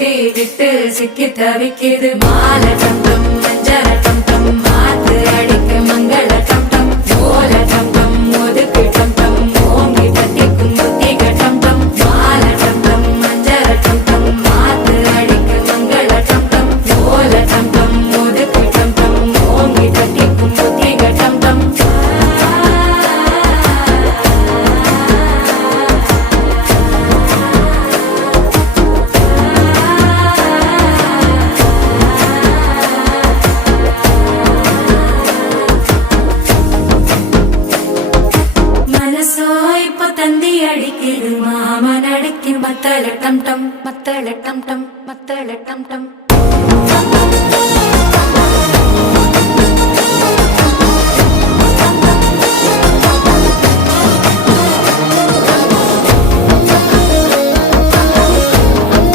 city விட்டு சிக்கி தவிக்குது மாலை டம் டம் மஞ்சள டம் டம் மாத்து அடிக்க மங்கள டம் டம் ஓல டம் டம் ஒதுக்கு டம் டம் ஓங்கி தட்டிக்கும் புத்திக டம் டம் மாலை டம் டம் மஞ்சள டம் டம் மாத்து அடிக்க மங்கள டம் டம் ஓல டம் டம் ஒதுக்கு டம் டம் ஓங்கி தட்டிக்கும் புத்திக டம் டம் தந்தி அடிக்குது மாமன் அடிக்கு மத்தள டம் டம் மத்தள டம் டம் மத்தள டம் டம்